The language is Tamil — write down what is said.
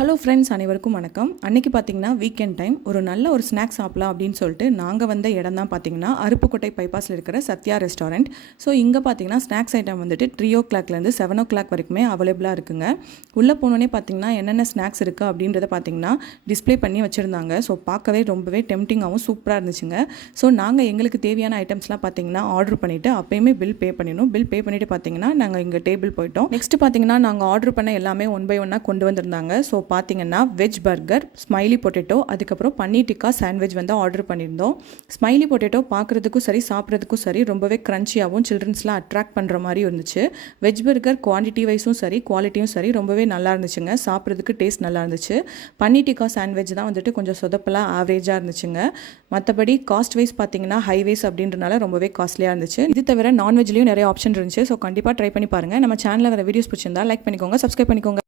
ஹலோ ஃப்ரெண்ட்ஸ், அனைவருக்கும் வணக்கம். அன்றைக்கி பார்த்தீங்கன்னா வீக்கெண்ட் டைம் ஒரு நல்ல ஒரு ஸ்நாக்ஸ் சாப்பிடலாம் அப்படின்னு சொல்லிட்டு நாங்கள் வந்த இடம் தான் பார்த்தீங்கன்னா அருப்புக்கோட்டை பைபாஸில் இருக்கிற சத்யா ரெஸ்டாரண்ட். ஸோ இங்கே பார்த்தீங்கன்னா ஸ்நாக்ஸ் ஐட்டம் வந்துட்டு 3 o'clockலேருந்து 7 o'clock வரைக்குமே அவைலபிளாக இருக்குங்க. உள்ளே போனோடனே பார்த்தீங்கன்னா என்னென்ன ஸ்நாக்ஸ் இருக்குது அப்படின்றத பார்த்தீங்கன்னா டிஸ்ப்ளே பண்ணி வச்சுருந்தாங்க. ஸோ பார்க்கவே ரொம்பவே டெம்டிங்காகவும் சூப்பராக இருந்துச்சுங்க. ஸோ நாங்கள் எங்களுக்கு தேவையான ஐட்டம்ஸ்லாம் பார்த்தீங்கன்னா ஆர்டர் பண்ணிவிட்டு அப்போயுமே பில் பே பண்ணிடணும். பில் பே பண்ணிவிட்டு பார்த்தீங்கன்னா நாங்கள் இங்கே டேபிள் போயிட்டோம். நெக்ஸ்ட்டு பார்த்தீங்கன்னா நாங்கள் ஆர்டர் பண்ண எல்லாமே 1 by 1 கொண்டு வந்திருந்தாங்க. ஸோ பார்த்தீங்கன்னா வெஜ் பர்கர், ஸ்மைலி பொட்டேட்டோ, அதுக்கப்புறம் பன்னீர் டிக்கா சாண்ட்விச் வந்து ஆர்டர் பண்ணியிருந்தோம். ஸ்மைலி பொட்டேட்டோ பார்க்குறதுக்கும் சரி சாப்பிட்றதுக்கும் சரி ரொம்பவே க்ரன்ச்சியாகவும் சில்ட்ரன்ஸ்லாம் அட்ராக்ட் பண்ணுற மாதிரி இருந்துச்சு. வெஜ் பர்கர் குவான்டிட்டி வைஸும் சரி குவாலிட்டியும் சரி ரொம்பவே நல்லா இருந்துச்சுங்க. சாப்பிட்றதுக்கு டேஸ்ட் நல்லா இருந்துச்சு. பன்னீர் டிக்கா சாண்ட்விச் தான் வந்துட்டு கொஞ்சம் சொதப்பெல்லாம் ஆவரேஜாக இருந்துச்சுங்க. மற்றபடி காஸ்ட் வைஸ் பார்த்தீங்கன்னா ஹைவேஸ் அப்படின்றனால ரொம்பவே காஸ்ட்லியாக இருந்துச்சு. இது தவிர நான்வெஜ்லேயும் நிறைய ஆப்ஷன் இருந்துச்சு. ஸோ கண்டிப்பாக ட்ரை பண்ணி பாருங்கள். நம்ம சேனலில் வர வீடியோஸ் பிடிச்சிருந்தா லைக் பண்ணிக்கோங்க, சப்ஸ்கிரைப் பண்ணிக்கோங்க.